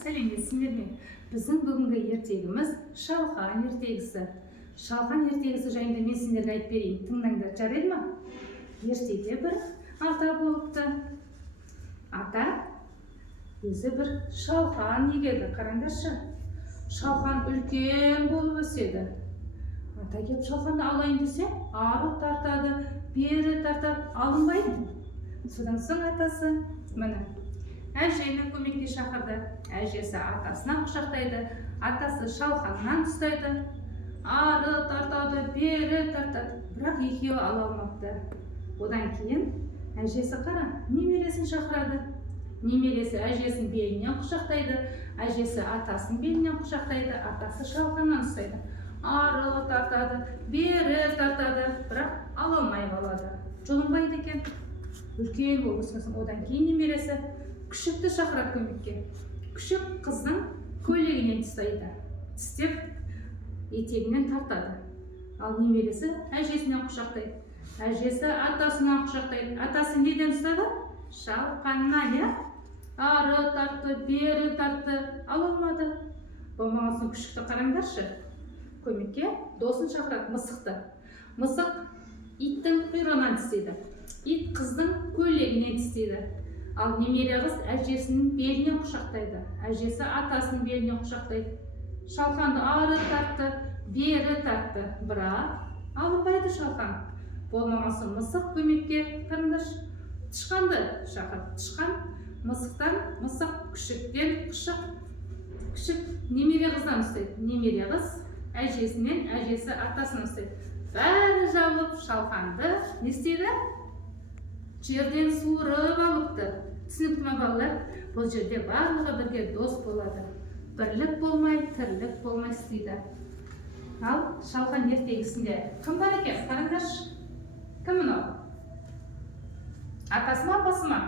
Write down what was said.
сәлеметсіңдер ме? Біздің бүгінгі ертегіміз Шалқан ертегісі. Шалқан ертегісі жайында мен сендерге айтып берейін. Тыңдаңдар, жарайды ма? Ертеде бір ата болыпты. Ата өзі бір шалқан егеді. Қараңдаршы. Шалқан үлкен болып өседі. Ата келіп шалқанды алайын десе, ары тартады, бері тартады, алынбайды. Содан соң атасы міне әжені көмекке шақырды. Әжесі атасынан құшақтайды, атасы шалқаннан ұстайды, ары тартады, бері тартады, бірақ екеуі ала алмапты. Одан кейін әжесі қара, немересін шақырады. Немересі әжесін белінен құшақтайды, әжесі атасын белінен құшақтайды, атасы шалқаннан ұстайды, ары тартады, бері тартады, бірақ ала алмай қалады. Жұлынбайды екен. Үлкен болып өскен. Одан кейін немересі күшікті шақырады көмекке. Күшік қыздың көйлегінен ұстайды, тістеп етегінен тартады. Ал немересі әжесінен құшақтайды. Әжесі атасынан құшақтайды. Атасы неден ұстады? Шалқаннан, иә? Ары тартты, бері тартты, ала алмады. Болмаған соң күшікті қараңдаршы. Көмекке досын шақырады, мысықты. Мысық иттің құйрығынан тістейді. Ит қыздың көйлегінен тістейді. Ал немере қыз әжесінің белінен құшақтайды. Әжесі атасының белінен құшақтайды. Шалқанды ары тартты, бері тартты, бірақ алынбайды шалқан. Болмаған соң мысық көмекке қараңдаршы. Тышқанды шақырды. Тышқан мысықтан, мысық күшіктен құшақ. Күшік немере қыздан ұстайды. Немере қыз әжесінен, әжесі атасынан ұстайды. Бәрі жабылып шалқанды не істейді? Жерден суырып алыпты. Түсінікті ме балалар? Бұл жерде барлығы бірге дос болады. Бірлік болмай, тірлік болмай істейді. Ал шалқан ертегісінде кім бар екен? Қараңдаршы. Кім мынау? Атасы ма, апасы ма?